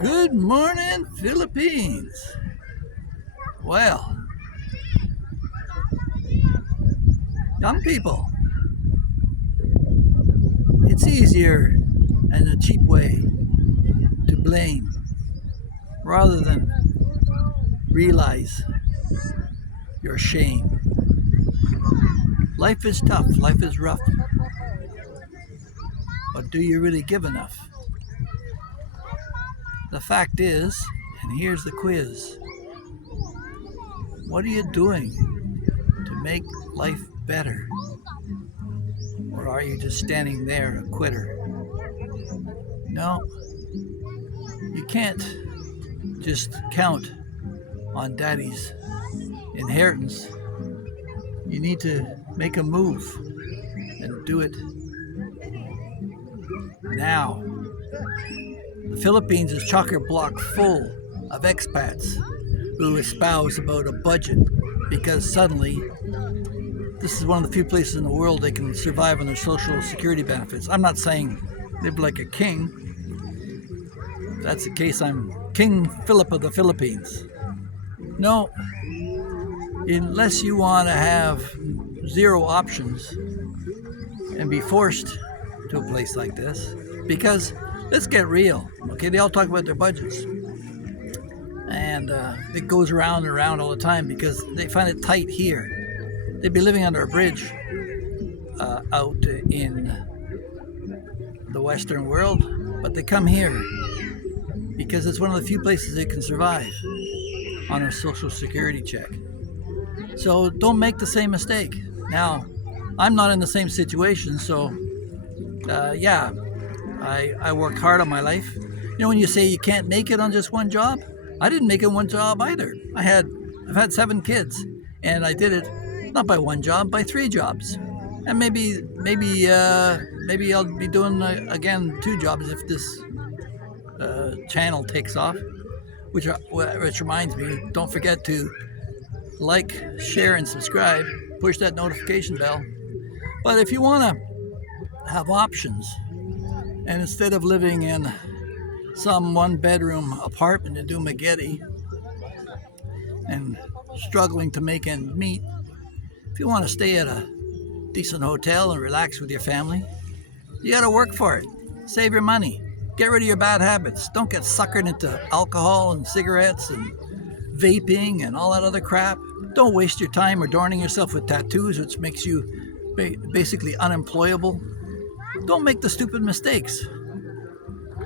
Good morning, Philippines. Well, young people, it's easier and a cheap way to blame rather than realize your shame. Life is tough, life is rough, but do you really give enough? The fact is, and here's the quiz, what are you doing to make life better? Or are you just standing there a quitter? No, you can't just count on daddy's inheritance. You need to make a move and do it now. The Philippines is chock-a-block full of expats who espouse about a budget because suddenly this is one of the few places in the world they can survive on their social security benefits. I'm not saying live like a king. If that's the case, I'm King Philip of the Philippines. No, unless you want to have zero options and be forced to a place like this, because let's get real, okay? They all talk about their budgets, and it goes around and around all the time because they find it tight here. They'd be living under a bridge out in the Western world, but they come here because it's one of the few places they can survive on a social security check. So don't make the same mistake. Now, I'm not in the same situation, so yeah, I worked hard on my life. You know, when you say you can't make it on just one job, I didn't make it one job either. I've had 7 kids, and I did it not by one job, by 3 jobs. And maybe I'll be doing again 2 jobs if this channel takes off. Which reminds me, don't forget to like, share, and subscribe. Push that notification bell. But if you want to have options, and instead of living in some 1-bedroom apartment in Dumaguete and struggling to make ends meet, if you want to stay at a decent hotel and relax with your family, you got to work for it. Save your money. Get rid of your bad habits. Don't get suckered into alcohol and cigarettes and vaping and all that other crap. Don't waste your time adorning yourself with tattoos, which makes you basically unemployable. Don't make the stupid mistakes.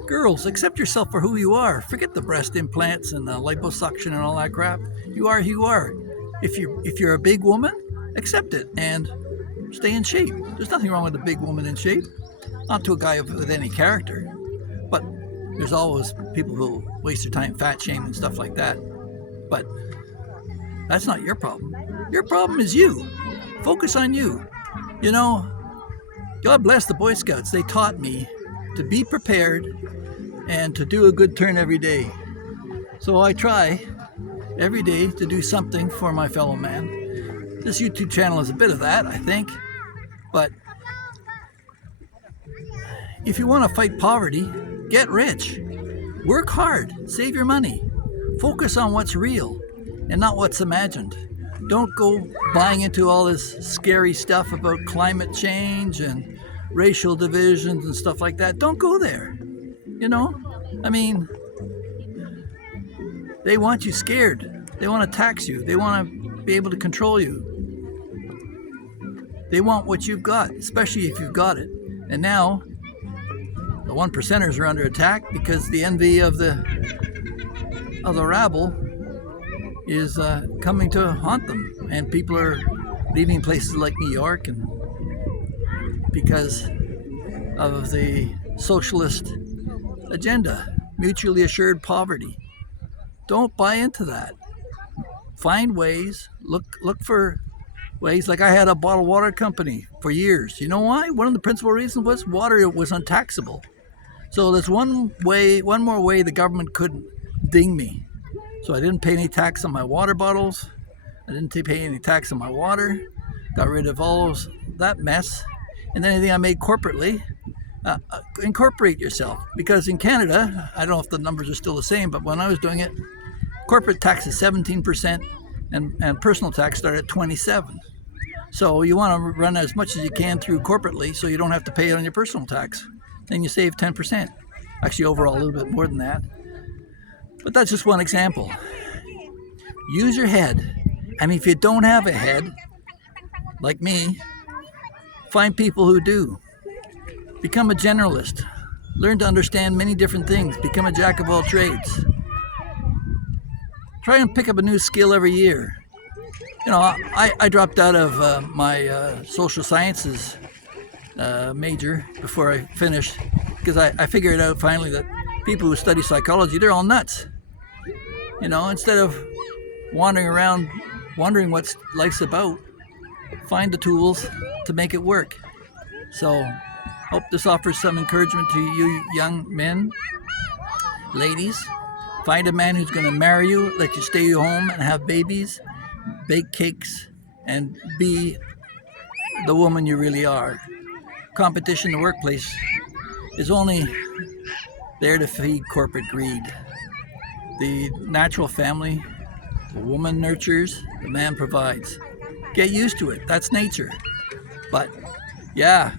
Girls, accept yourself for who you are. Forget the breast implants and the liposuction and all that crap. You are who you are. If you're a big woman, accept it and stay in shape. There's nothing wrong with a big woman in shape. Not to a guy with any character. But there's always people who waste their time fat shaming and stuff like that. But that's not your problem. Your problem is you. Focus on you. You know, God bless the Boy Scouts. They taught me to be prepared and to do a good turn every day. So I try every day to do something for my fellow man. This YouTube channel is a bit of that, I think. But if you want to fight poverty, get rich. Work hard. Save your money. Focus on what's real and not what's imagined. Don't go buying into all this scary stuff about climate change and racial divisions and stuff like that. Don't go there. You know? I mean, they want you scared. They want to tax you. They want to be able to control you. They want what you've got, especially if you've got it. And now, the 1%ers are under attack because the envy of the rabble is coming to haunt them, and people are leaving places like New York and because of the socialist agenda, mutually assured poverty. Don't buy into that. Find ways. Look for ways. Like I had a bottled water company for years. You know why? One of the principal reasons was water was untaxable. So there's one more way the government couldn't ding me. So I didn't pay any tax on my water bottles. I didn't pay any tax on my water. Got rid of all that mess. And then anything I made corporately, incorporate yourself. Because in Canada, I don't know if the numbers are still the same, but when I was doing it, corporate tax is 17% and personal tax started at 27%. So you want to run as much as you can through corporately so you don't have to pay it on your personal tax. Then you save 10%. Actually, overall, a little bit more than that. But that's just one example. Use your head. And if you don't have a head, like me, find people who do. Become a generalist. Learn to understand many different things. Become a jack of all trades. Try and pick up a new skill every year. You know, I dropped out of my social sciences major before I finished because I figured out finally that people who study psychology, they're all nuts. You know, instead of wandering around wondering what life's about, find the tools to make it work. So, hope this offers some encouragement to you young men, ladies. Find a man who's going to marry you, let you stay home and have babies, bake cakes, and be the woman you really are. Competition in the workplace is only there to feed corporate greed. The natural family, the woman nurtures, the man provides. Get used to it. That's nature. But yeah,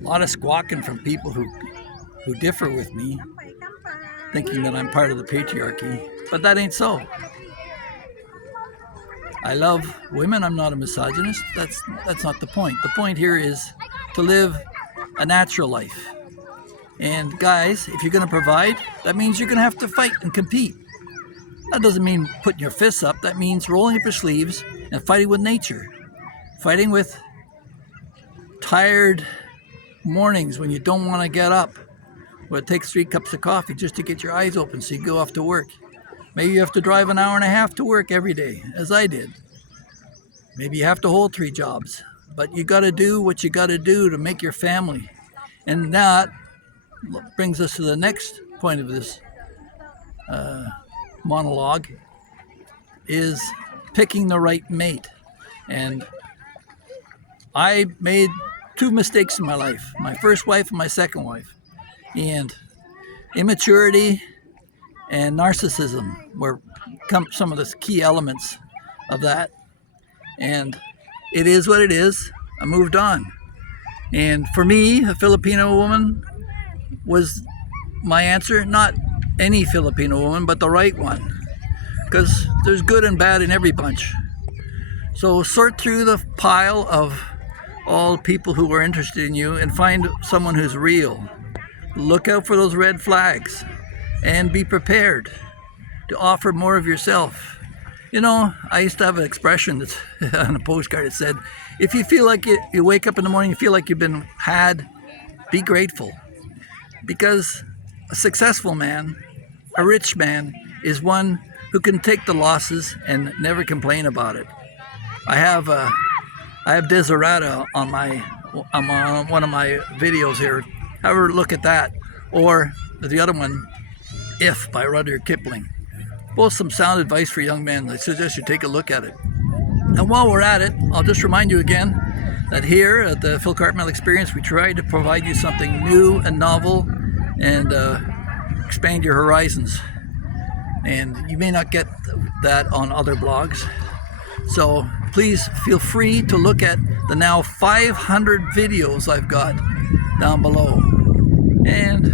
a lot of squawking from people who differ with me, thinking that I'm part of the patriarchy, but that ain't so. I love women. I'm not a misogynist. That's not the point. The point here is to live a natural life. And guys, if you're going to provide, that means you're going to have to fight and compete. That doesn't mean putting your fists up. That means rolling up your sleeves and fighting with nature. Fighting with tired mornings when you don't want to get up. Well, it takes 3 cups of coffee just to get your eyes open so you go off to work. Maybe you have to drive an hour and a half to work every day, as I did. Maybe you have to hold 3 jobs. But you got to do what you got to do to make your family. And that brings us to the next point of this monologue, is picking the right mate. And I made 2 mistakes in my life, my first wife and my second wife. And immaturity and narcissism were some of the key elements of that. And it is what it is. I moved on. And for me, a Filipino woman was my answer. Not any Filipino woman, but the right one. Because there's good and bad in every bunch. So sort through the pile of all people who are interested in you and find someone who's real. Look out for those red flags and be prepared to offer more of yourself. You know, I used to have an expression that's on a postcard that said, if you feel like you wake up in the morning, you feel like you've been had, be grateful. Because a successful man, a rich man, is one who can take the losses and never complain about it. I have Desiderata on one of my videos here. Have a look at that. Or the other one, If by Rudyard Kipling. Both some sound advice for young men. I suggest you take a look at it. And while we're at it, I'll just remind you again that here at the Phil Cartmel Experience, we try to provide you something new and novel and expand your horizons. And you may not get that on other blogs. So please feel free to look at the now 500 videos I've got down below. And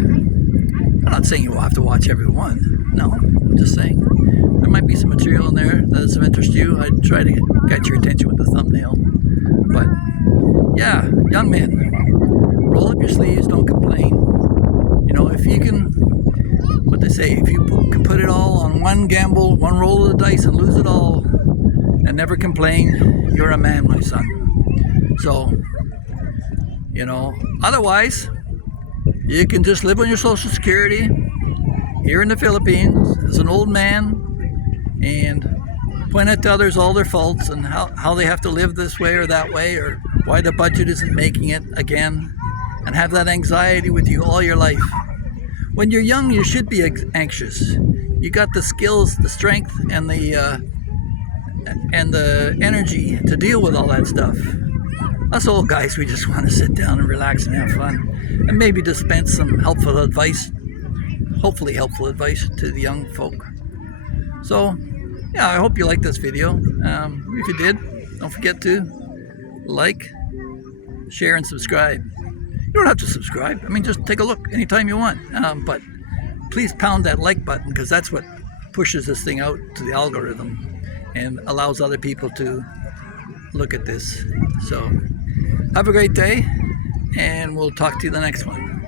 I'm not saying you will have to watch every one. No, I'm just saying there might be some material in there that is of interest to you. I try to get your attention with the thumbnail. But yeah, young men, roll up your sleeves, don't complain. You know, if you can, what they say, if you can put it all on one gamble, one roll of the dice and lose it all and never complain, you're a man, my son. So, you know, otherwise, you can just live on your Social Security here in the Philippines as an old man and point out to others all their faults and how they have to live this way or that way, or why the budget isn't making it again, and have that anxiety with you all your life. When you're young, you should be anxious. You got the skills, the strength, and the energy to deal with all that stuff. Us old guys, we just want to sit down and relax and have fun, and maybe dispense some helpful advice, hopefully helpful advice to the young folk. So, yeah, I hope you liked this video. If you did, don't forget to like, share, and subscribe. You don't have to subscribe. I mean, just take a look anytime you want. But please pound that like button, because that's what pushes this thing out to the algorithm and allows other people to look at this. So have a great day, and we'll talk to you the next one.